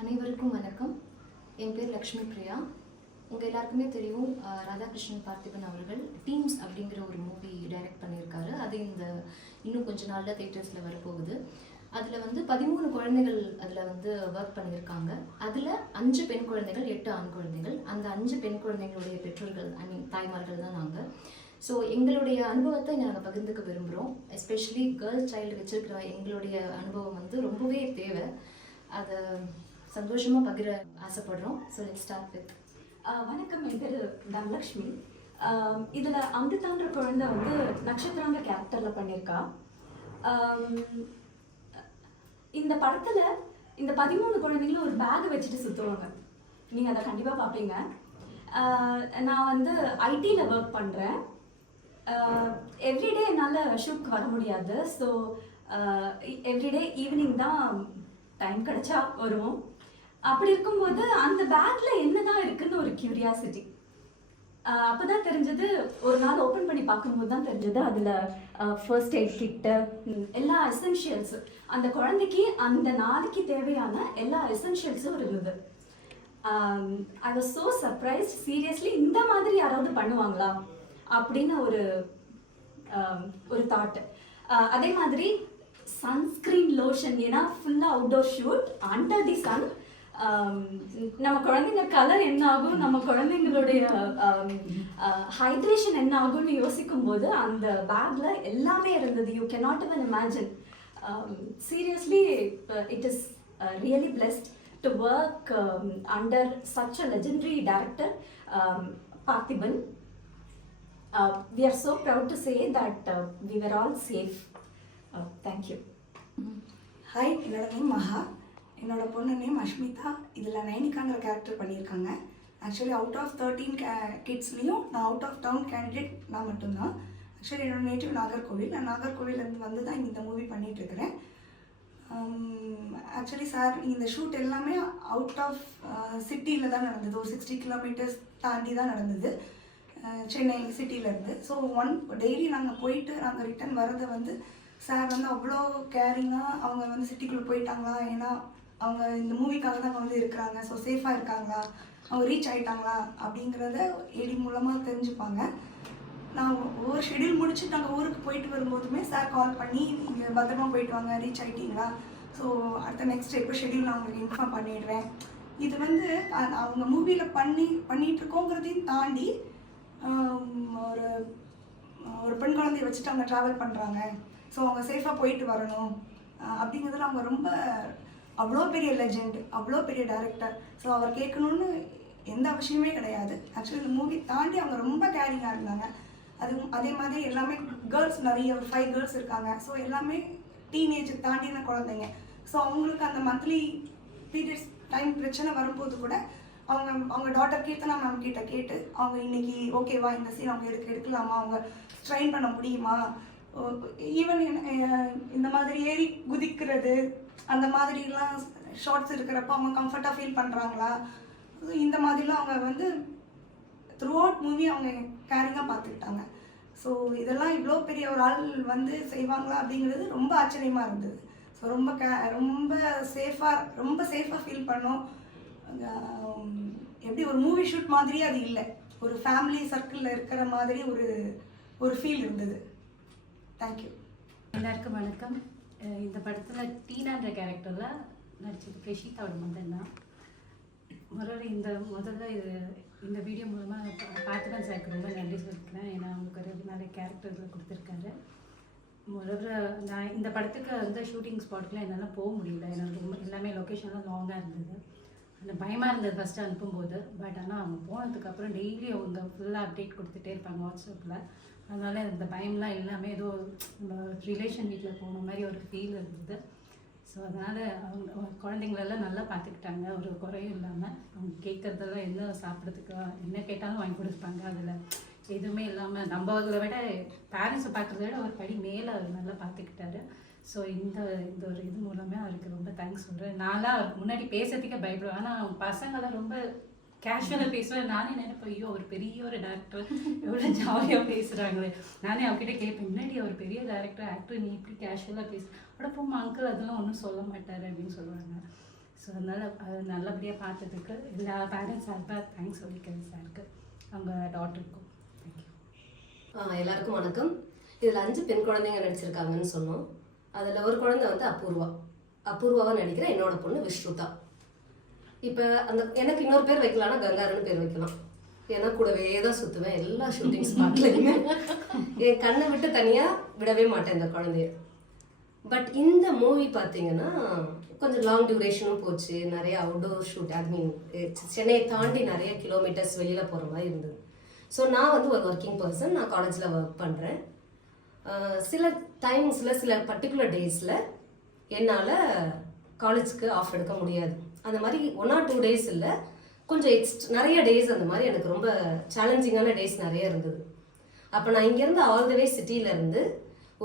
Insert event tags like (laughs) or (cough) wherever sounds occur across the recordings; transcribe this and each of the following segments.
அனைவருக்கும் வணக்கம். என் பேர் லக்ஷ்மி பிரியா. உங்கள் எல்லாருக்குமே தெரியும் ராதாகிருஷ்ணன் பார்த்திபன் அவர்கள் டீம்ஸ் அப்படிங்கிற ஒரு மூவி டைரக்ட் பண்ணியிருக்காரு. அது இந்த இன்னும் கொஞ்ச நாளில் தேட்டர்ஸில் வரப்போகுது. அதில் வந்து பதிமூணு குழந்தைகள் அதில் வந்து ஒர்க் பண்ணியிருக்காங்க. அதில் அஞ்சு பெண் குழந்தைகள் எட்டு ஆண் குழந்தைகள். அந்த அஞ்சு பெண் குழந்தைங்களுடைய பெற்றோர்கள் ஐ மீன் தாய்மார்கள் தான் நாங்கள் ஸோ எங்களுடைய அனுபவத்தை நாங்கள் பகிர்ந்துக்க விரும்புகிறோம் எஸ்பெஷலி கேர்ள் சைல்டு வச்சிருக்கிற எங்களுடைய அனுபவம் வந்து ரொம்பவே தேவை. அதை சந்தோஷமாக பகிர ஆசைப்படுறோம். ஸோ லெட் ஸ்டார்ட் வித் வணக்கம். என் பேர் தனலக்ஷ்மி. இதில் அமிர்தான்ற குழந்தை வந்து நட்சத்திரான்ற கேரக்டரில் பண்ணியிருக்கா இந்த படத்தில் இந்த பதிமூணு குழந்தைங்களும் ஒரு பேக் வச்சுட்டு சுற்றுவாங்க நீங்கள் அதை கண்டிப்பாக பார்ப்பீங்க நான் வந்து ஐடியில் ஒர்க் பண்ணுறேன் எவ்ரிடே என்னால் ஷூட் வர முடியாது. ஸோ எவ்ரிடே ஈவினிங் தான் டைம் கிடைச்சா வருவோம். அப்படி இருக்கும்போது அந்த பேக்ல என்னதான் இருக்குன்னு ஒரு கியூரியாசிட்டி அப்பதான் தெரிஞ்சது ஒரு நாள் ஓப்பன் பண்ணி பார்க்கும்போது தான் தெரிஞ்சது அதுல ஃபர்ஸ்ட் எய்ட் கிட்டு எல்லா எசென்ஷியல்ஸ் அந்த குழந்தைக்கு அந்த நாளைக்கு தேவையான எல்லா எசென்ஷியல்ஸும் இருந்தது. I was so surprise seriously இந்த மாதிரி யாராவது பண்ணுவாங்களா? அப்படின்னு ஒரு ஒரு தாட் அதே மாதிரி சன்ஸ்கிரீன் லோஷன் ஏன்னா ஃபுல்லாக outdoor shoot under the sun நம்ம குழந்தைங்க கலர் என்ன ஆகும் நம்ம குழந்தைங்களுடைய ஹைட்ரேஷன் என்ன ஆகும்னு யோசிக்கும் போது அந்த பேக்ல எல்லாமே இருந்தது. You can't even imagine seriously it is really blessed to work under such a legendary director Parthiban we are so proud to say that we are all safe thank you hi என்னோட name Maha. என்னோட பொண்ணு name Ashmita. இதில் நைனிகாங்கிற character பண்ணியிருக்காங்க. Actually out of thirteen கே கிட்ஸ்லேயும் நான் out of down candidate நான் மட்டும்தான். ஆக்சுவலி என்னோட நேட்டிவ் நாகர்கோவில். நான் நாகர்கோவிலேருந்து வந்து தான் இந்த மூவி பண்ணிகிட்ருக்கிறேன் ஆக்சுவலி um, சார் இந்த ஷூட் எல்லாமே அவுட் ஆஃப் சிட்டியில் தான் நடந்தது. ஒரு சிக்ஸ்டி கிலோமீட்டர்ஸ் தாண்டி தான் நடந்தது. Uh, சென்னை சிட்டியிலேருந்து ஸோ ஒன் டெய்லி நாங்கள் போயிட்டு நாங்கள் ரிட்டர்ன் வரதை வந்து சார் வந்து அவ்வளோ கேரிங்காக அவங்க வந்து சிட்டிக்குள்ளே போயிட்டாங்களா? ஏன்னா அவங்க இந்த மூவிக்காக தான் வந்து இருக்கிறாங்க. ஸோ சேஃபாக இருக்காங்களா? அவங்க ரீச் ஆகிட்டாங்களா அப்படிங்கிறத எடி மூலமாக தெரிஞ்சுப்பாங்க. நான் ஒவ்வொரு ஷெடியூல் முடிச்சு நாங்கள் ஊருக்கு போயிட்டு வரும்போதுமே சார் கால் பண்ணி நீங்கள் பத்திரமா போயிட்டு வாங்க. ரீச் ஆகிட்டீங்களா ஸோ அடுத்த நெக்ஸ்ட் எப்போ ஷெடியூல் நான் உங்களுக்கு இன்ஃபார்ம் பண்ணிடுறேன். இது வந்து அவங்க மூவியில் பண்ணி பண்ணிட்டு இருக்கோங்கிறதையும் தாண்டி ஒரு ஒரு பெண் குழந்தைய வச்சுட்டு அவங்க ட்ராவல் பண்ணுறாங்க ஸோ அவங்க சேஃபாக போயிட்டு வரணும். அப்படிங்கிறதுல அவங்க ரொம்ப அவ்வளோ பெரிய லெஜெண்ட் அவ்வளோ பெரிய டேரக்டர் ஸோ அவர் கேட்கணுன்னு எந்த அவசியமே கிடையாது. ஆக்சுவலி இந்த மூவி தாண்டி அவங்க ரொம்ப கேரிங்காக இருந்தாங்க. அது அதே மாதிரி எல்லாமே கேர்ள்ஸ் நிறைய ஒரு ஃபைவ் கேர்ள்ஸ் இருக்காங்க. ஸோ எல்லாமே டீனேஜ் தாண்டின குழந்தைங்க. ஸோ அவங்களுக்கு அந்த மந்த்லி பீரியட்ஸ் டைம் பிரச்சனை வரும்போது கூட அவங்க அவங்க டாட்டர் கீர்த்தனா மேம் கிட்ட கேட்டு அவங்க இன்னைக்கு ஓகேவா இந்த சீன் அவங்க எடுக்க எடுக்கலாமா? அவங்க ஸ்ட்ரெயின் பண்ண முடியுமா? ஈவன் இந்த மாதிரி ஏறி குதிக்கிறது அந்த மாதிரிலாம் ஷார்ட்ஸ் இருக்கிறப்ப அவங்க கம்ஃபர்ட்டாக ஃபீல் பண்ணுறாங்களா இந்த மாதிரிலாம் அவங்க வந்து த்ரூ அவுட் மூவி அவங்க கேரிங்காக பார்த்துக்கிட்டாங்க. ஸோ இதெல்லாம் இவ்வளோ பெரிய ஒரு ஆள் வந்து செய்வாங்களா அப்படிங்கிறது ரொம்ப ஆச்சரியமாக இருந்தது. ஸோ ரொம்ப கே ரொம்ப சேஃபாக ரொம்ப சேஃபாக ஃபீல் பண்ணோம். எப்படி ஒரு மூவி ஷூட் மாதிரியே அது இல்லை. ஒரு ஃபேமிலி சர்க்கிளில் இருக்கிற மாதிரி ஒரு ஒரு ஃபீல் இருந்தது. தேங்க்யூ எல்லாருக்கும் வணக்கம். இந்த படத்தில் டீனான்ற கேரக்டரில் நடிச்சது பிரஷிதாவோட மதன் தான். முதல்ல இந்த முதல்ல இது இந்த வீடியோ மூலமாக பார்த்துதான் சாருக்கு ரொம்ப நன்றி சொல்லிக்கிறேன். ஏன்னா அவங்களுக்கு ஒரு நிறைய கேரக்டரில் கொடுத்துருக்காரு. முதல்ல நான் இந்த படத்துக்கு வந்து ஷூட்டிங் ஸ்பாட்டுக்குலாம் என்னால் போக முடியல. ஏன்னா ரொம்ப எல்லாமே லொக்கேஷன்லாம் லாங்காக இருந்தது. அந்த பயமாக இருந்தது ஃபஸ்ட்டு அனுப்பும்போது. பட் ஆனால் அவங்க போனதுக்கப்புறம் டெய்லி அவங்க ஃபுல்லாக அப்டேட் கொடுத்துட்டே இருப்பாங்க வாட்ஸ்அப்பில் அதனால இந்த பயம்லாம் எல்லாமே ஏதோ நம்ம ரிலேஷன் வீட்டில் போன மாதிரி ஒரு ஃபீல் இருந்தது. ஸோ அதனால் அவங்க குழந்தைங்களெல்லாம் நல்லா பார்த்துக்கிட்டாங்க ஒரு குறையும் இல்லாமல் அவங்க கேட்குறதெல்லாம் என்ன சாப்பிட்றதுக்கு என்ன கேட்டாலும் வாங்கி கொடுப்பாங்க அதில். எதுவுமே இல்லாமல் நம்ம அவங்கள விட பேரண்ட்ஸை பார்க்குறத விட ஒரு படி மேலே அவர் நல்லா பார்த்துக்கிட்டாரு ஸோ இந்த இந்த ஒரு இது மூலமே அவருக்கு ரொம்ப தேங்க்ஸ் சொல்கிறேன் நான்லாம் அவருக்கு முன்னாடி பேசுறதுக்கே பயப்படுவேன். ஆனால் அவங்க பசங்களாம் ரொம்ப கேஷுவலாக பேசுவேன். நானே நினைப்பேன் ஐயோ அவர் பெரிய ஒரு டேரக்டர் எவ்வளோ ஜாலியாக பேசுகிறாங்களே நானே அவர்கிட்ட கேட்பேன் முன்னாடி அவர் பெரிய டேரக்டர் ஆக்டர் நீ இப்படி கேஷுவலாக பேசு அட போமா அங்கிள் அதெல்லாம் ஒன்றும் சொல்ல மாட்டார் அப்படின்னு சொல்லுவாங்க. ஸோ அதனால் அது நல்லபடியாக பார்த்ததுக்கு எல்லா பேரண்ட்ஸ் சார்பாக தேங்க்ஸ் சொல்லிக்கிறேன் சாருக்கு. அவங்க டாட்டருக்கும் தேங்க்யூ எல்லாருக்கும் வணக்கம். இதில் அஞ்சு பெண் குழந்தைங்க நடிச்சிருக்காங்கன்னு சொன்னோம். அதில் ஒரு குழந்தை வந்து அபூர்வா. அபூர்வாவாக நடிக்கிற என்னோட பொண்ணு விஷ்ருதா இப்போ அந்த எனக்கு இன்னொரு பேர் வைக்கலாம்னா கங்காருன்னு பேர் வைக்கலாம். ஏன்னா கூடவே தான் சுற்றுவேன் எல்லா ஷூட்டிங் ஸ்பாட்லையுமே என் கண்ணை விட்டு தனியாக விடவே மாட்டேன் இந்த குழந்தைய. பட் இந்த மூவி பார்த்தீங்கன்னா கொஞ்சம் லாங் டியூரேஷனும் போச்சு. நிறைய அவுட்டோர் ஷூட் ஐ மீன் சென்னையை தாண்டி நிறைய கிலோமீட்டர்ஸ் வெளியில் போகிற மாதிரி இருந்தது. ஸோ நான் வந்து ஒரு ஒர்க்கிங் பர்சன் நான் காலேஜில் ஒர்க் பண்ணுறேன் சில டைம்ஸில் சில பர்டிகுலர் டேஸில் என்னால் காலேஜுக்கு ஆஃப் எடுக்க முடியாது. அந்த மாதிரி ஒன் ஆர் டூ டேஸ் இல்லை. கொஞ்சம் எக்ஸ்ட் நிறைய டேஸ் அந்த மாதிரி எனக்கு ரொம்ப சேலஞ்சிங்கான டேஸ் நிறைய இருந்தது. அப்போ நான் இங்கேருந்து ஆல் த வே சிட்டியிலேருந்து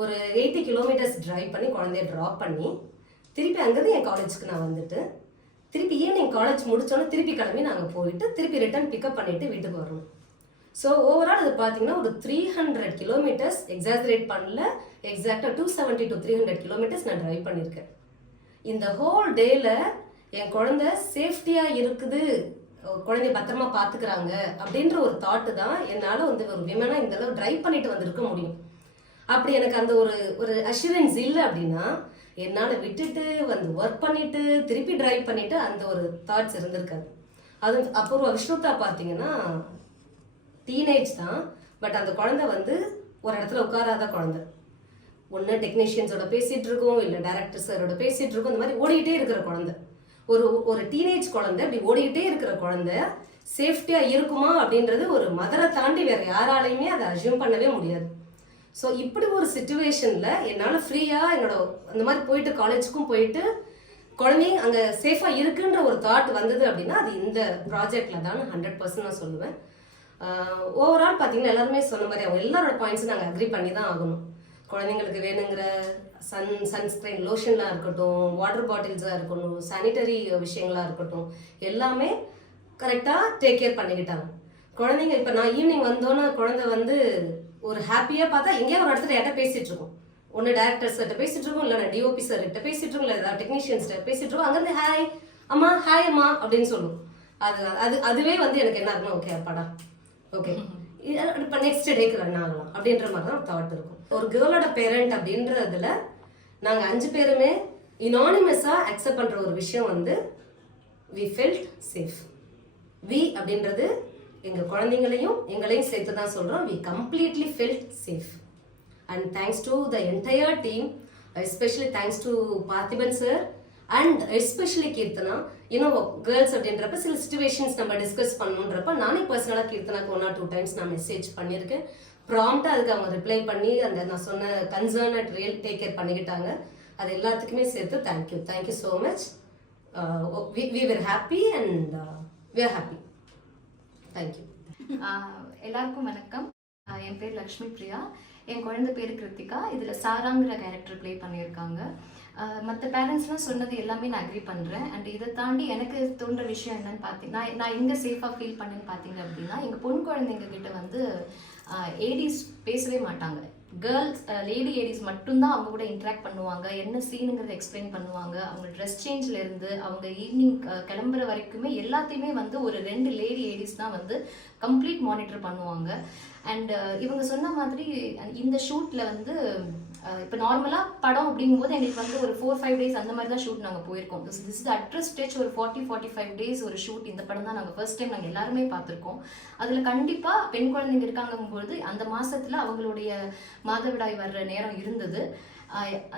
ஒரு எயிட்டி கிலோமீட்டர்ஸ் ட்ரைவ் பண்ணி குழந்தைய ட்ராப் பண்ணி திருப்பி அங்கேருந்து என் காலேஜுக்கு நான் வந்துட்டு திருப்பி ஈவினிங் காலேஜ் முடிச்சோன்னே திருப்பி கிளம்பி நாங்கள் போயிட்டு திருப்பி ரிட்டர்ன் பிக்கப் பண்ணிவிட்டு வீட்டுக்கு வரணும். ஸோ ஓவரால் அது பார்த்தீங்கன்னா ஒரு த்ரீ ஹண்ட்ரட் கிலோமீட்டர்ஸ் எக்ஸாஜரேட் பண்ணல. எக்ஸாக்டாக two seventy to three hundred kilometres நான் ட்ரைவ் பண்ணியிருக்கேன் இந்த ஹோல் டேயில் என் குழந்தை சேஃப்டியாக இருக்குது. குழந்தைய பத்திரமா பார்த்துக்கிறாங்க அப்படின்ற ஒரு தாட்டு தான் என்னால் வந்து ஒரு விமனாக இந்த அளவு ட்ரைவ் பண்ணிட்டு வந்திருக்க முடியும். அப்படி எனக்கு அந்த ஒரு ஒரு அஷூரன்ஸ் இல்லை அப்படின்னா என்னால் விட்டுட்டு வந்து ஒர்க் பண்ணிட்டு திருப்பி ட்ரைவ் பண்ணிட்டு அந்த ஒரு தாட்ஸ் இருந்திருக்காது. அது அப்புறம் விஷ்ணுதா பார்த்தீங்கன்னா டீனேஜ் தான். பட் அந்த குழந்தை வந்து ஒரு இடத்துல உட்காராத குழந்தை. ஒன்று டெக்னீஷியன்ஸோட பேசிகிட்டு இருக்கோம் இல்லை டேரக்டர் சாரோட பேசிகிட்டு இருக்கோம் இந்த மாதிரி ஓடிக்கிட்டே இருக்கிற குழந்தை. ஒரு ஒரு டீனேஜ் குழந்தை இப்படி ஓடிக்கிட்டே இருக்கிற குழந்தை சேஃப்டியாக இருக்குமா அப்படின்றது ஒரு மதரை தாண்டி வேறு யாராலையுமே அதை அசியூம் பண்ணவே முடியாது. ஸோ இப்படி ஒரு சுச்சுவேஷனில் என்னால் ஃப்ரீயாக என்னோட அந்த மாதிரி போயிட்டு காலேஜுக்கும் போயிட்டு குழந்தைங்க அங்கே சேஃபாக இருக்குன்ற ஒரு தாட் வந்தது அப்படின்னா அது இந்த ப்ராஜெக்டில் தான் ஹண்ட்ரட் பர்சன்ட் நான் சொல்லுவேன். ஓவரால் பார்த்தீங்கன்னா எல்லாருமே சொன்ன மாதிரி அவங்க எல்லாரோட பாயிண்ட்ஸும் நாங்கள் அக்ரி பண்ணி தான் ஆகணும். குழந்தைங்களுக்கு வேணுங்கிற சன் சன்ஸ்கிரீன் லோஷன்லாம் இருக்கட்டும் வாட்டர் பாட்டில்ஸாக இருக்கட்டும் சானிட்டரி விஷயங்களாக இருக்கட்டும் எல்லாமே கரெக்டாக டேக் கேர் பண்ணிக்கிட்டாங்க. குழந்தைங்க இப்போ நான் ஈவினிங் வந்தோன்னே குழந்தை வந்து ஒரு ஹாப்பியாக பார்த்தா எங்கேயோ ஒரு இடத்துல யார்ட்ட பேசிட்டு இருக்கோம். ஒன்று டேரக்டர் சார்கிட்ட பேசிட்டு இருக்கோம் இல்லை டிஓபி சார் கிட்ட பேசிட்டு இருக்கோம் இல்லை ஏதாவது டெக்னீஷியன்ஸ்கிட்ட பேசிட்டு இருக்கோம். அங்கேருந்து ஹாய் அம்மா ஹாய் அம்மா அப்படின்னு சொல்லும். அது அது அதுவே வந்து எனக்கு என்ன இருக்குன்னா ஓகே அப்பாடா. ஓகே இப்போ நெக்ஸ்ட் டேக்கு ரன் ஆகலாம். அப்படின்ற மாதிரி தான் தாட் இருக்கும். ஒரு கேர்ளோட பேரண்ட் அப்படின்றதுல நாங்கள் அஞ்சு பேருமே இனானிமஸாக அக்செப்ட் பண்ணுற ஒரு விஷயம் வந்து வி ஃபெல்ட் சேஃப் வி அப்படின்றது எங்கள் குழந்தைங்களையும் எங்களையும் சேர்த்து தான் சொல்கிறோம் we completely felt safe and thanks to the entire team especially thanks to Parthiban sir and especially Keerthana. இன்னும் கேர்ள்ஸ் அப்படின்றப்ப சில சுச்சுவேஷன்ஸ் நம்ம டிஸ்கஸ் பண்ணணுன்றப்ப நானே பர்சனலாக கீர்த்தனாக்கு ஒன் ஆர் டூ டைம்ஸ் நான் மெசேஜ் பண்ணியிருக்கேன். ப்ராம்ப்டாக அதுக்கு அவங்க ரிப்ளை பண்ணி அந்த நான் சொன்ன concern at real take care பண்ணிக்கிட்டாங்க. அது எல்லாத்துக்குமே சேர்த்து thank you thank you so much we were happy and we are happy thank you எல்லாருக்கும் வணக்கம். Uh, என் பேர் லக்ஷ்மி பிரியா. என் குழந்தை பேர் கிருத்திகா. இதில் சாராங்கிற கேரக்டர் ப்ளே பண்ணியிருக்காங்க. Uh, மற்ற பேரண்ட்ஸ்லாம் சொன்னது எல்லாமே நான் அக்ரி பண்ணுறேன் அண்ட் இதை தாண்டி எனக்கு தோன்ற விஷயம் என்னன்னு பார்த்தீங்கன்னா நான் எங்கே சேஃபாக ஃபீல் பண்ணேன்னு பார்த்தீங்க அப்படின்னா எங்கள் பொன் குழந்தைங்க கிட்ட வந்து ஏடிஸ் பேசவே மாட்டாங்க. கேர்ள்ஸ் லேடி ஏடிஸ் மட்டும்தான் அவங்க கூட இன்ட்ராக்ட் பண்ணுவாங்க. என்ன சீனுங்கிறத எக்ஸ்பிளைன் பண்ணுவாங்க. அவங்க ட்ரெஸ் சேஞ்சில் இருந்து அவங்க ஈவினிங் கிளம்புற வரைக்குமே எல்லாத்தையுமே வந்து ஒரு ரெண்டு லேடி ஏடிஸ் தான் வந்து கம்ப்ளீட் மானிட்டர் பண்ணுவாங்க. அண்ட் uh, இவங்க சொன்ன மாதிரி இந்த ஷூட்டில் வந்து uh, இப்போ நார்மலாக படம் அப்படிங்கும்போது எங்களுக்கு வந்து ஒரு ஃபோர் ஃபைவ் டேஸ் அந்த மாதிரி தான் ஷூட் நாங்கள் போயிருக்கோம். திஸ் திஸ் அட்ரஸ் ஸ்டேஜ் ஒரு ஃபார்ட்டி ஃபார்ட்டி ஃபைவ் டேஸ் ஒரு ஷூட் இந்த படம் தான் நாங்கள் ஃபர்ஸ்ட் டைம் நாங்கள் எல்லாருமே பார்த்துருக்கோம். அதில் கண்டிப்பாக பெண் குழந்தைங்க இருக்காங்கும்போது அந்த மாதத்தில் அவங்களுடைய மாதவிடாய் வர்ற நேரம் இருந்தது.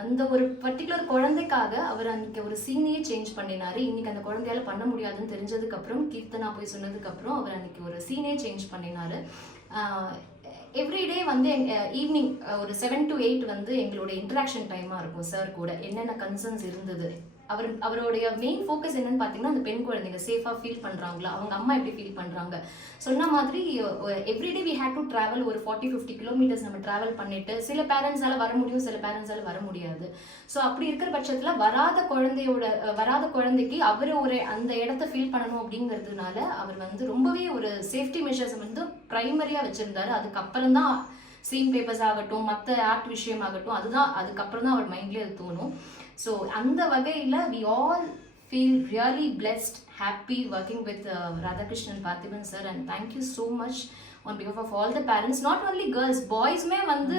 அந்த ஒரு பர்டிகுலர் குழந்தைக்காக அவர் அன்னைக்கு ஒரு சீனையே சேஞ்ச் பண்ணினாரு. இன்னைக்கு அந்த குழந்தையால பண்ண முடியாதுன்னு தெரிஞ்சதுக்கு அப்புறம் கீர்த்தனா போய் சொன்னதுக்கு அப்புறம் அவர் அன்னைக்கு ஒரு சீனே சேஞ்ச் பண்ணினாரு. எவ்ரிடே வந்து ஈவினிங் ஒரு செவன் டு எயிட் வந்து எங்களோட இன்ட்ராக்ஷன் டைமாக இருக்கும் சார் கூட. என்னென்ன கன்சர்ன்ஸ் இருந்தது? அவர் அவருடைய மெயின் ஃபோக்கஸ் என்னன்னு பார்த்தீங்கன்னா அந்த பெண் குழந்தைங்க சேஃபாக ஃபீல் பண்ணுறாங்களா அவங்க அம்மா எப்படி ஃபீல் பண்ணுறாங்க சொன்ன மாதிரி everyday we had to travel ஒரு ஃபார்ட்டி ஃபிஃப்டி கிலோமீட்டர்ஸ் நம்ம ட்ராவல் பண்ணிட்டு சில பேரண்ட்ஸால வர முடியும் சில பேரண்ட்ஸால வர முடியாது. ஸோ அப்படி இருக்கிற பட்சத்தில் வராத குழந்தையோட வராத குழந்தைக்கு அவர் ஒரு அந்த இடத்த ஃபீல் பண்ணணும் அப்படிங்கிறதுனால அவர் வந்து ரொம்பவே ஒரு சேஃப்டி மெஷர்ஸ் வந்து ப்ரைமரியாக வச்சுருந்தாரு. அதுக்கப்புறம் தான் சீன் பேப்பர்ஸ் ஆகட்டும் மற்ற ஆக்ட் விஷயம் ஆகட்டும் அதுதான் அதுக்கப்புறம் தான் அவர் மைண்ட்லேயே அது தோணும். ஸோ அந்த வகையில் we all feel really blessed, happy working with uh, Radhakrishnan Parthiban sir, and thank you so much on behalf of all the parents. Not only girls, boysமே வந்து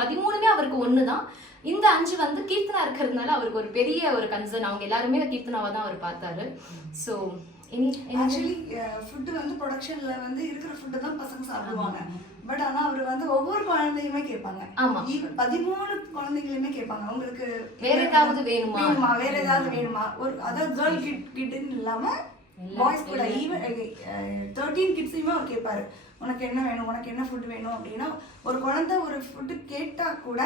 பதிமூணுமே அவருக்கு ஒன்று தான் இந்த அஞ்சு வந்து கீர்த்தனா இருக்கிறதுனால அவருக்கு ஒரு பெரிய ஒரு கன்சர்ன் அவங்க எல்லாருமே கீர்த்தனாவை தான் அவர் பார்த்தாரு ஸோ ஆக்சுவலி ஃபுட்டு வந்து ப்ரொடக்ஷன்ல வந்து இருக்கிற ஃபுட்டு தான் பசங்க சாப்பிடுவாங்க. பட் ஆனா அவர் வந்து ஒவ்வொரு குழந்தையுமே கேட்பாங்க. Even பதிமூணு குழந்தைங்களுமே கேட்பாங்க. உங்களுக்கு வேற ஏதாவது வேணுமா? வேணுமா? வேற ஏதாவது வேணுமா? ஒரு அதாவது கேர்ள் கிட் கிட்னு இல்லாம பாய்ஸ் கூட ஈவன் தேர்ட்டீன் கிட்ஸையுமே அவர் கேட்பாரு. உனக்கு என்ன வேணும்? உனக்கு என்ன ஃபுட் வேணும்? அப்படின்னா ஒரு குழந்தை ஒரு ஃபுட்டு கேட்டா கூட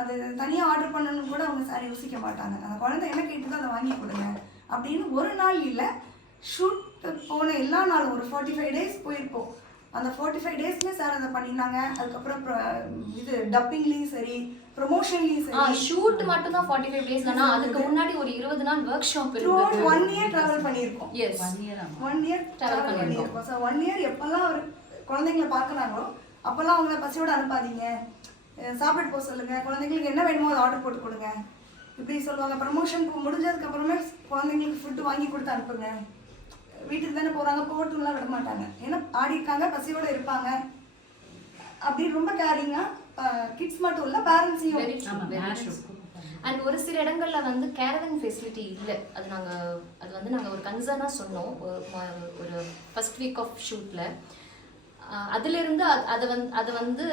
அது தனியாக ஆர்டர் பண்ணணும்னு கூட அவங்க சார் யோசிக்க மாட்டாங்க. அந்த குழந்தை என்ன கேட்டுதோ அதை வாங்கி கொடுங்க. அப்படின்னு ஒரு நாள் இல்லை ஷூட் போன எல்லா நாளும் ஒரு ஃபார்ட்டி ஃபைவ் டேஸ் போயிருப்போம். அந்த ஃபார்ட்டி ஃபைவ் டேஸ்மே சார் அதை பண்ணினாங்க. அதுக்கப்புறம் இது டப்பிங்லேயும் சரி ப்ரொமோஷன்லேயும் சரி. ஷூட் மட்டும் தான் ஃபார்ட்டி ஃபைவ் டேஸ் தானா அதுக்கு முன்னாடி ஒரு இருபது நாள் ஒர்க் ஷாப் இருந்தது. ஒன் இயர் ட்ராவல் பண்ணியிருக்கோம். Yes one year Travel travel பண்ணியிருக்கோம். ஸோ ஒன் இயர் எப்போல்லாம் அவர் குழந்தைங்கள பார்க்குறாங்களோ அப்போல்லாம் அவங்கள பசியோட அனுப்பாதீங்க. சாப்பிட்டு போக சொல்லுங்க. குழந்தைங்களுக்கு என்ன வேணுமோ அதை ஆர்டர் போட்டு கொடுங்க. இப்படி சொல்லுவாங்க. ப்ரமோஷன் முடிஞ்சதுக்கு அப்புறமே குழந்தைங்களுக்கு ஃபுட்டு வாங்கி கொடுத்து அனுப்புங்க. வீட்டுக்கு தானே போகிறாங்க போட்டுலாம் விட மாட்டாங்க. ஏன்னா ஆடி இருக்காங்க பசியோட இருப்பாங்க. அப்படி ரொம்ப கேரிங்காக கிட்ஸ் மட்டும் இல்லை பேரண்ட்ஸையும் அண்ட் ஒரு சில இடங்கள்ல வந்து கேரவன் ஃபெசிலிட்டி இல்லை. அது நாங்க அது வந்து நாங்க ஒரு கன்சர்னா சொன்னோம். ஒரு ஃபர்ஸ்ட் வீக் ஆஃப் ஷூட்ல அதுல இருந்து அ- அதை வந்து அதை வந்து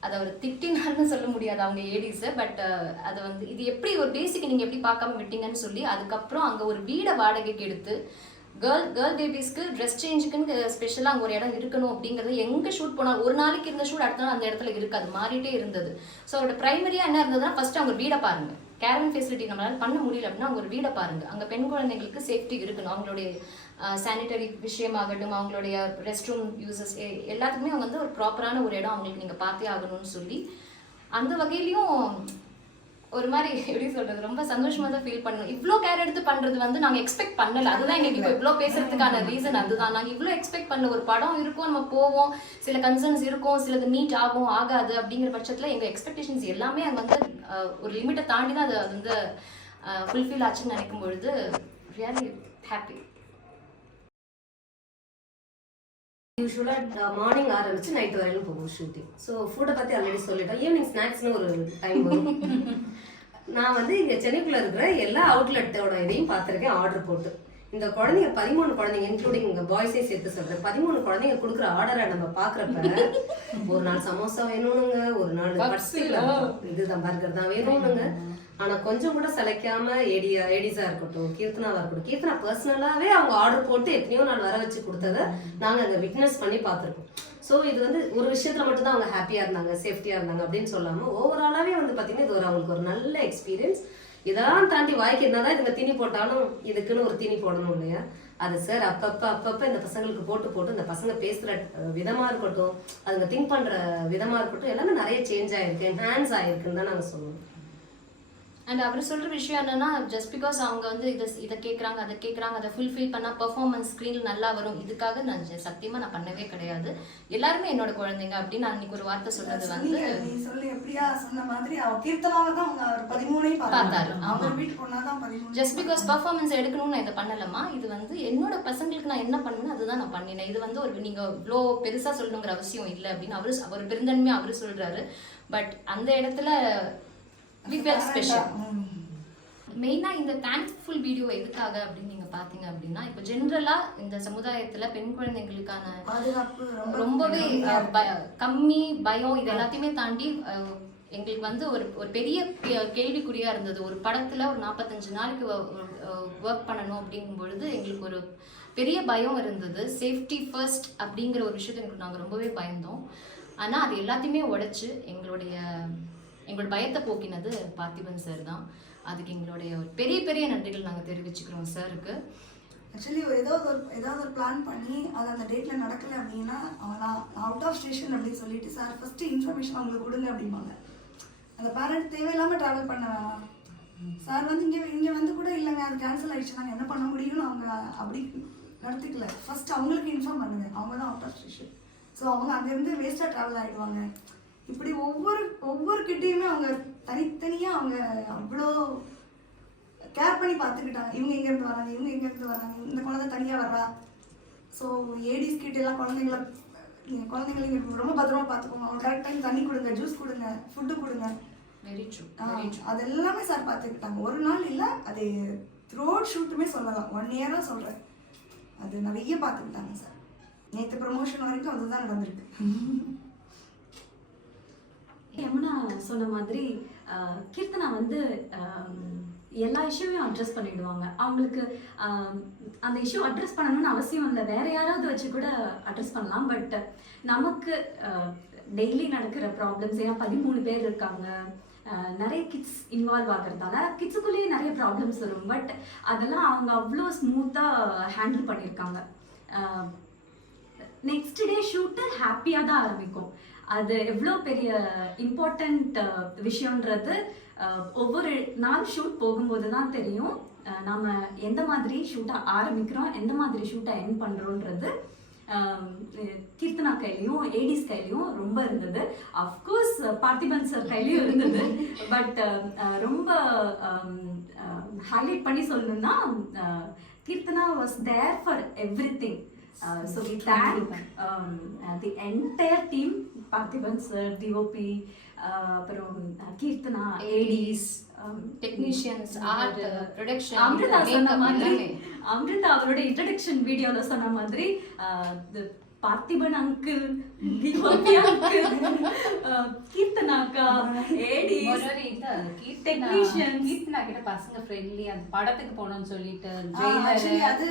அதை அவர் திட்டினார்னு சொல்ல முடியாது அவங்க ஏடிஸை பட் அதை வந்து இது எப்படி ஒரு பேசிக் நீங்க எப்படி பார்க்காம விட்டீங்கன்னு சொல்லி அதுக்கப்புறம் அங்க ஒரு வீடை வாடகைக்கு எடுத்து கேர்ள் கேர்ள் பேபிஸ்க்கு ட்ரெஸ் சேஞ்சுக்குன்னு ஸ்பெஷலாக அங்கே ஒரு இடம் இருக்கணும் அப்படிங்கிறது எங்கே ஷூட் போனால் ஒரு நாளைக்கு இருந்த ஷூட் அடுத்த நாள் அந்த இடத்துல இருக்காது மாறிட்டே இருந்தது. ஸோ அவரோட ப்ரைமரியாக என்ன இருந்ததுன்னா ஃபஸ்ட்டு அவங்க வீடை பாருங்க. கேரன் ஃபெசிலிட்டி நம்மளால பண்ண முடியல அப்படின்னா அவங்க ஒரு வீடை பாருங்க. அங்கே பெண் குழந்தைங்களுக்கு சேஃப்டி இருக்கணும். அவங்களுடைய uh, சானிட்டரி விஷயமாகட்டும் அவங்களுடைய ரெஸ்ட் ரூம் யூசஸ் எல்லாத்துக்குமே அவங்க வந்து ஒரு ப்ராப்பரான ஒரு இடம் அவங்களுக்கு நீங்கள் பார்த்தே ஆகணும்னு சொல்லி அந்த வகையிலையும் ஒரு மாதிரி எப்படி சொல்றது ரொம்ப சந்தோஷமா தான் ஃபீல் பண்ணணும் இவ்வளோ கேர் எடுத்து பண்றது வந்து நாங்க எக்ஸ்பெக்ட் பண்ணல. அதுதான் எங்களுக்கு இப்போ இவ்வளோ பேசுறதுக்கான ரீசன் அதுதான். நாங்க இவ்வளோ எக்ஸ்பெக்ட் பண்ணல ஒரு படம் இருக்கும் நம்ம போவோம். சில கன்சர்ன்ஸ் இருக்கும் சிலது மீட் ஆகும் ஆகாது அப்படிங்கிற பட்சத்துல எங்க எக்ஸ்பெக்டேஷன்ஸ் எல்லாமே அங்க வந்து ஒரு லிமிட்டை தாண்டி தான் அது அது வந்து ஃபுல்ஃபில் ஆச்சுன்னு நினைக்கும் பொழுது ரியலி ஹாப்பி யூஸ்வலாக மார்னிங் ஆரம்பிச்சு நைட் வரையிலும் போகும் ஷூட்டிங் ஸோ ஃபுட்டை பற்றி ஆல்ரெடி சொல்லிட்டோம். ஈவினிங் ஸ்நாக்ஸ்னு ஒரு டைம் வரும். நான் வந்து இங்கே சென்னைக்குள்ளே இருக்கிற எல்லா அவுட்லெட்டோட இதையும் பார்த்துருக்கேன் ஆர்டர் போட்டு. இந்த குழந்தைங்க பதிமூணு குழந்தைங்க இன்க்ளூடிங் இங்கே பாய்ஸையும் சேர்த்து சொல்கிறேன் பதிமூணு குழந்தைங்க கொடுக்குற ஆர்டரை நம்ம பார்க்குறப்ப ஒரு நாள் சமோசா வேணும்னுங்க ஒரு நாள் particular இதுதான் பர்கர் தான் வேணும்னுங்க. ஆனா கொஞ்சம் கூட சளைக்காம ஏடியா ஏடிஸா இருக்கட்டும் கீர்த்தனாவா இருக்கட்டும் கீர்த்தனா பர்சனலாவே அவங்க ஆர்டர் போட்டு எத்தனையோ நாள் வர வச்சு கொடுத்தத நாங்க அங்க விட்னஸ் பண்ணி பார்த்துருக்கோம். ஸோ இது வந்து ஒரு விஷயத்துல மட்டும் தான் அவங்க ஹாப்பியா இருந்தாங்க சேஃப்டியா இருந்தாங்க அப்படின்னு சொல்லாம ஓவராலாவே வந்து பாத்தீங்கன்னா இது ஒரு அவங்களுக்கு ஒரு நல்ல எக்ஸ்பீரியன்ஸ் இதெல்லாம் தாண்டி வாய்க்கு என்னதான் இதுங்க திணி போட்டாலும் இதுக்குன்னு ஒரு திணி போடணும் இல்லையா? அது சார் அப்பப்ப அப்பப்ப இந்த பசங்களுக்கு போட்டு போட்டு இந்த பசங்க பேசுற விதமா இருக்கட்டும் அதுங்க திங்க் பண்ற விதமா இருக்கட்டும் எல்லாமே நிறைய சேஞ்ச் ஆயிருக்கு என்ஹான்ஸ் ஆயிருக்குன்னு தான் நாங்க சொல்லுவோம். அண்ட் அவர் சொல்ற விஷயம் என்னன்னா ஜஸ்ட் பிகாஸ் அவங்க வந்து இதை இதை கேட்குறாங்க அதை கேட்குறாங்க அதை ஃபுல்ஃபில் பண்ணா பெர்ஃபார்மன்ஸ் ஸ்க்ரீனில் நல்லா வரும். இதுக்காக நான் ஜ- சத்தியமா நான் பண்ணவே கிடையாது. எல்லாருமே என்னோட குழந்தைங்க அப்படின்னு இன்னைக்கு ஒரு வார்த்தை சொன்னது வந்து சொல்லி எப்படியா சொன்ன மாதிரி அவ கீர்த்தனாவை தான் அவங்க பதிமூணையும் பார்த்தாரு. அவங்க வீட்டு பொண்ணா தான் பதிமூணு ஜஸ்ட் பிகாஸ் பர்ஃபார்மன்ஸ் எடுக்கணும்னு நான் இதை பண்ணலமா இது வந்து என்னோட பசங்களுக்கு நான் என்ன பண்ணணும் அதுதான் நான் பண்ணினேன். இது வந்து ஒரு நீங்க இவ்வளோ பெருசா சொல்லணுங்கிற அவசியம் இல்லை அப்படின்னு அவரு அவர் பெருந்தன்மை அவரு சொல்றாரு. பட் அந்த இடத்துல ஃபெல் ஸ்பெஷல். மெயினாக இந்த தேங்க்ஃபுல் வீடியோ எதுக்காக அப்படின்னு நீங்கள் பார்த்தீங்க அப்படின்னா இப்போ ஜென்ரலாக இந்த சமுதாயத்தில் பெண் குழந்தைங்களுக்கான பாதுகாப்பு ரொம்ப ரொம்பவே கம்மி பயம் இது எல்லாத்தையுமே தாண்டி எங்களுக்கு வந்து ஒரு ஒரு பெரிய கே- கேள்விக்குறியா இருந்தது. ஒரு படத்துல ஒரு நாற்பத்தஞ்சு நாளைக்கு ஒர்க் பண்ணணும் அப்படிங்கும் பொழுது எங்களுக்கு ஒரு பெரிய பயம் இருந்தது. சேஃப்டி ஃபர்ஸ்ட் அப்படிங்கிற ஒரு விஷயத்தை எங்களுக்கு நாங்கள் ரொம்பவே பயந்தோம். ஆனா அது எல்லாத்தையுமே உடைச்சு எங்களுடைய எங்களோட பயத்தை போக்கினது பார்த்திபன் சார் தான். அதுக்கு எங்களுடைய ஒரு பெரிய பெரிய நன்றிகள் நாங்கள் தெரிவிச்சுக்கிறோம் சாருக்கு ஆக்சுவலி ஏதாவது ஒரு ஏதாவது ஒரு பிளான் பண்ணி அது அந்த டேட்டில் நடக்கலை அப்படின்னா அவன் நான் அவுட் ஆஃப் ஸ்டேஷன் அப்படின்னு சொல்லிட்டு சார் ஃபஸ்ட்டு இன்ஃபர்மேஷன் அவங்களுக்கு கொடுங்க அப்படிம்பாங்க. அந்த பேரண்ட் தேவையில்லாமல் ட்ராவல் பண்ண வேணாம். சார் வந்து இங்கே இங்கே வந்து கூட இல்லைங்க. அது கேன்சல் ஆகிடுச்சு நாங்கள் என்ன பண்ண முடியும்னு அவங்க அப்படி நடத்திக்கல. ஃபஸ்ட்டு அவங்களுக்கு இன்ஃபார்ம் பண்ணுங்க. அவங்க தான் அவுட் ஆஃப் ஸ்டேஷன் ஸோ அவங்க அங்கேருந்து வேஸ்ட்டாக ட்ராவல் ஆகிடுவாங்க இப்படி ஒவ்வொரு ஒவ்வொரு கிட்டேயுமே அவங்க தனித்தனியாக அவங்க அவ்வளோ கேர் பண்ணி பார்த்துக்கிட்டாங்க. இவங்க எங்கேருந்து வராங்க இவங்க எங்கேருந்து வராங்க இந்த குழந்தை தனியாக வர்றா? ஸோ ஏடிஸ் கிட்ட எல்லாம் குழந்தைங்கள நீங்கள் குழந்தைங்கள இங்க ரொம்ப பத்திரமா பார்த்துக்கோங்க. அவங்க கரெக்ட் டைம் தண்ணி கொடுங்க ஜூஸ் கொடுங்க ஃபுட்டு கொடுங்க. அது எல்லாமே சார் பார்த்துக்கிட்டாங்க. ஒரு நாள் இல்லை அது த்ரோட் ஷூட்டுமே சொல்லலாம். ஒன் இயராக சொல்கிறேன் அது நிறைய பார்த்துக்கிட்டாங்க சார் நேற்று ப்ரமோஷன் வரைக்கும் அதுதான் நடந்திருக்கு. (laughs) யமுனா சொன்ன மாதிரி கீர்த்தனா வந்து எல்லா இஷ்யூவையும் அட்ரஸ் பண்ணிடுவாங்க. அவங்களுக்கு அந்த இஷ்யூ அட்ரஸ் பண்ணணும்னு அவசியம் இல்லை. வேற யாராவது வச்சு கூட அட்ரஸ் பண்ணலாம். பட் நமக்கு டெய்லி நடக்கிற ப்ராப்ளம்ஸ் ஏன்னா பதிமூணு பேர் இருக்காங்க. நிறைய கிட்ஸ் இன்வால்வ் ஆகிறதால கிட்ஸுக்குள்ளேயே நிறைய ப்ராப்ளம்ஸ் வரும். பட் அதெல்லாம் அவங்க அவ்வளோ ஸ்மூத்தாக ஹேண்டில் பண்ணியிருக்காங்க. நெக்ஸ்ட் டே ஷூட்டு ஹாப்பியாக தான் ஆரம்பிக்கும். அது எவ்வளோ பெரிய இம்பார்ட்டண்ட் விஷயன்றது ஒவ்வொரு நாள் ஷூட் போகும்போது தான் தெரியும். நாம் எந்த மாதிரி ஷூட்டாக ஆரம்பிக்கிறோம் எந்த மாதிரி ஷூட்டாக என் பண்ணுறோன்றது கீர்த்தனா கையிலையும் ஏடிஸ் கையிலையும் ரொம்ப இருந்தது. அஃப்கோர்ஸ் பார்த்திபன் சார் கையிலையும் இருந்தது. பட் ரொம்ப ஹைலைட் பண்ணி சொல்லணும்னா Keerthana was there for everything so we thank um, uh, the entire team, Parthiban sir, DOP, uh, அப்புறம் uh, Keerthana ADs technicians art production Amirtha சொன்ன மாதிரி அமிர்தா அவரோட இன்ட்ரடக்ஷன் வீடியோல சொன்ன மாதிரி uh, Parthiban uncle DOP uncle Keerthana கிட்ட பசங்க friendly அந்த படத்துக்கு போகணும்னு சொல்லிட்டு அது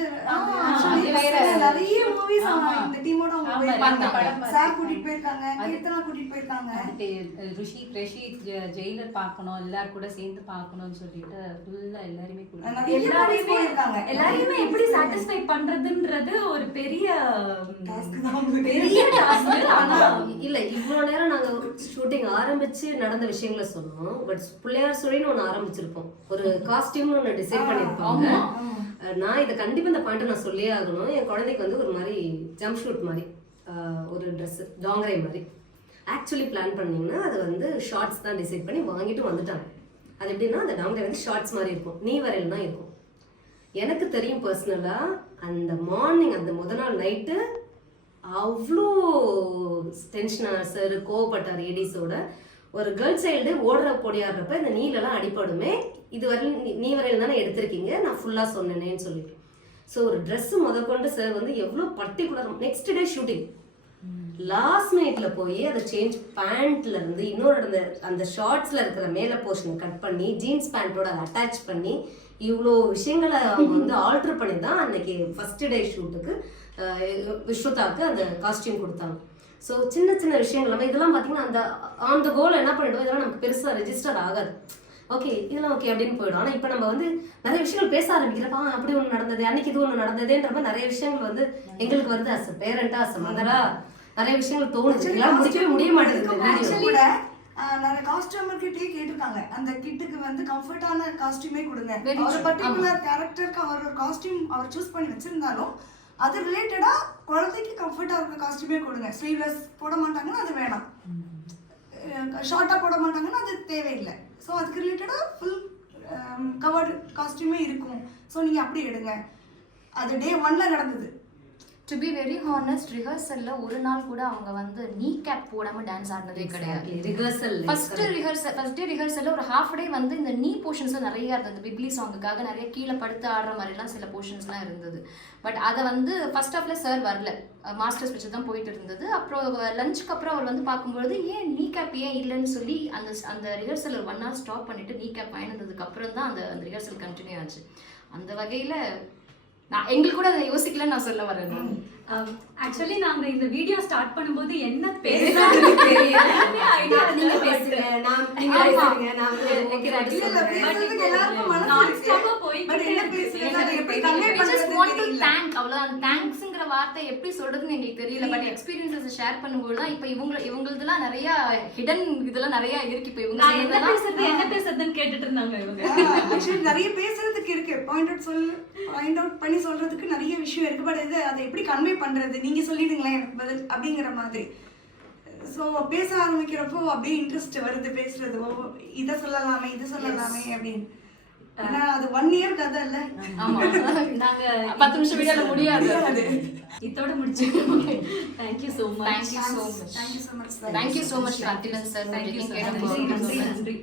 நிறைய மூவிஸ். இந்த டீமோட சார். கூட்டிட்டு போயிருக்காங்க கீர்த்தனா கூட்டிட்டு போயிருக்காங்க. ருஷி பிரஷி ஜெயிலர் பார்க்கணும் எல்லாரும் கூட சேர்ந்து பார்க்கணும்னு சொல்லிட்டு ஃபுல்லா எல்லாருமே எல்லாரையுமே போயிருக்காங்க. எல்லாரையுமே எப்படி சாட்டிஸ்ஃபை பண்றதுன்றது ஒரு பெரிய. பெரிய டாஸ்க் ஆனா இல்ல இவ்வளவு நேரம் நாங்க ஷூட்டிங் ஆரம்பிச்சு நடந்த விஷயங்களை சொன்னோம். பட் பிள்ளையார் சுழின்னு ஒண்ணு ஆரம்பிச்சிருப்போம். ஒரு காஸ்டியூம்னு ஒண்ணு டிசைட் பண்ணிருப்பாங்க. அஹ் நான் இதை கண்டிப்பா இந்த பாயிண்ட் நான் சொல்லியே ஆகணும். என் குழந்தைக்கு வந்து ஒரு மாதிரி ஜம்ப் ஷூட் மாதிரி ஒரு ட்ரெஸ் டாங்கரை மாதிரி. ஆக்சுவலி பிளான் பண்ணீங்கன்னா அது வந்து ஷார்ட்ஸ் தான் டிசைட் பண்ணி வாங்கிட்டு வந்துட்டாங்க. அது எப்படின்னா அந்த டாங்கரை வந்து ஷார்ட்ஸ் மாதிரி இருக்கும். நீ வரையில் தான் இருக்கும். எனக்கு தெரியும் பர்சனலாக அந்த மார்னிங் அந்த முத நாள் நைட்டு அவ்வளோ டென்ஷனாக சார் கோவப்பட்டார் ஏடிஸோட ஒரு கேர்ள் சைல்டு ஓடுற பொடியாடுறப்ப இந்த நீலெல்லாம் அடிப்படுமே இது வரையில் நீ- நீ வரையில் தானே எடுத்திருக்கீங்க நான் ஃபுல்லாக சொன்னேனேன்னு சொல்லிட்டு. ஸோ ஒரு ட்ரெஸ் முதற்கொண்டு சார் வந்து எவ்வளோ particular next day shooting last மினிட்ல போய் அதை சேஞ்ச் பேண்ட்ல இருந்து இன்னொரு அந்த அந்த ஷார்ட்ஸ்ல இருக்கிற மேல போர்ஷனை கட் பண்ணி ஜீன்ஸ் பேண்ட்டோட அட்டாச் பண்ணி இவ்வளோ விஷயங்களை அவங்க வந்து ஆல்டர் பண்ணி தான் அன்னைக்கு ஃபர்ஸ்ட் டே ஷூட்டுக்கு விஸ்வதாக்கு அந்த காஸ்டியூம் கொடுத்தாங்க. ஸோ சின்ன சின்ன விஷயங்கள். நம்ம இதெல்லாம் பார்த்தீங்கன்னா அந்த ஆன் த கோல் என்ன பண்ணிடுவோம்? இதெல்லாம் நமக்கு பெருசாக ரெஜிஸ்டர் ஆகாது. ஓகே இதெல்லாம் ஓகே அப்படின்னு போயிடும். ஆனால் இப்போ நம்ம வந்து நிறைய விஷயங்கள் பேச ஆரம்பிக்கிறப்ப "ஆ, அப்படி ஒன்று நடந்தது அன்னைக்கு இது ஒன்று நடந்ததுன்ற மாதிரி நிறைய விஷயங்கள் வந்து எங்களுக்கு வருது அஸ் பேரண்டா அஸ் மதரா நிறைய விஷயங்கள் தோணுது. எல்லாம் முடிக்கவே முடிய மாட்டேங்குது நிறைய காஸ்டியூமர் கிட்டயே கேட்டிருக்காங்க. அந்த கிட்டுக்கு வந்து கம்ஃபர்டான காஸ்டியூமே கொடுங்க. ஒரு. பர்டிகுலர் கேரக்டருக்கு அவர் ஒரு காஸ்டியூம் அவர் சூஸ் பண்ணி வச்சிருந்தாலும் அது ரிலேட்டடா குழந்தைக்கு கம்ஃபர்ட்டா இருக்க காஸ்டியூமே கொடுங்க. ஸ்லீவ்லெஸ் போட மாட்டாங்கன்னா அது வேணாம். ஷார்ட்டாக போட மாட்டாங்கன்னா அது தேவையில்லை. ஸோ அதுக்கு ரிலேட்டடாக ஃபுல் கவர்டு காஸ்டியூமே இருக்கும். ஸோ நீங்கள் அப்படி எடுங்க. அது டே ஒன்ல நடந்தது. டு பி வெரி ஹானஸ்ட் ரிஹர்சல்ல ஒரு நாள் கூட அவங்க வந்து நீ கேப் போடாம டான்ஸ் ஆடினதே கிடையாது. Rehearsal first rehearsal first day ரிஹர்சல்ல ஒரு ஹாஃப் டே வந்து இந்த நீ போர்ஷன்ஸ் நிறைய இருந்தது. பிப்ளி சாங்குக்காக நிறைய கீழே படுத்து ஆடுற மாதிரிலாம் சில போர்ஷன்ஸ்லாம் இருந்தது. பட் அதை வந்து ஃபர்ஸ்ட் ஹாஃப்ல சார் வரல. மாஸ்டர்ஸ் வச்சு தான் போயிட்டு இருந்தது. அப்புறம் லஞ்சுக்கு அப்புறம் அவர் வந்து பார்க்கும்பொழுது ஏன் நீ கேப் ஏன் இல்லைன்னு சொல்லி அந்த அந்த ரிஹர்சல் ஒரு ஒன் ஹவர் ஸ்டாப் பண்ணிட்டு நீ கேப் வாங்கினதுக்கு அப்புறம் தான் அந்த அந்த ரிஹர்சல் கண்டினியூ ஆச்சு. அந்த வகையில நான் எங்களுக்கு கூட அதை யோசிக்கலன்னு நான் சொல்ல வரேன். ஆக்சுவலி நாங்க இந்த வீடியோ ஸ்டார்ட் பண்ணும்போது என்ன தெரியல. ஐடியா நீங்க பேசுங்க. நான் நீங்க. பேசுங்க. நான் எல்லாருக்கும் மனசு அவ்வளவுதான். தேங்க்ஸ்ங்கிற வார்த்தை எப்படி சொல்றதுன்னு எங்களுக்கு தெரியல. பட் எக்ஸ்பீரியன்ஸஸ் ஷேர் பண்ணும்போது தான் இப்போ இவங்க இவங்களதுலாம் நிறைய ஹிடன் இதெல்லாம் நிறைய இருக்கு. இப்போ இவங்க என்ன பேசுறது என்ன பேசுறதுன்னு கேட்டுட்டு இருந்தாங்க இவங்க. நிறைய பேசுறதுக்கு இருக்கு. பாயிண்ட் அவுட் சொல் பாயிண்ட் அவுட் பண்ணி சொல்றதுக்கு நிறைய விஷயம் இருக்கு. பட் இது அதை எப்படி கன்வே பண்றது? நீங்க சொல்லிடுங்களேன் எனக்கு பதில் அப்படிங்கிற மாதிரி. ஸோ பேச ஆரம்பிக்கிறப்போ அப்படியே இன்ட்ரெஸ்ட் வருது பேசுறது. ஓ இதை சொல்லலாமே இதை சொல்லலாமே அப்படின்னு. அது ஒன் இயர் கதை இல்ல. ஆமா. நாங்க பத்து நிமிஷம் வீடியோல முடியாது. இதோட முடிச்சுக்கிறோம் much thank you so much much thank you so much sir sir. நன்றி,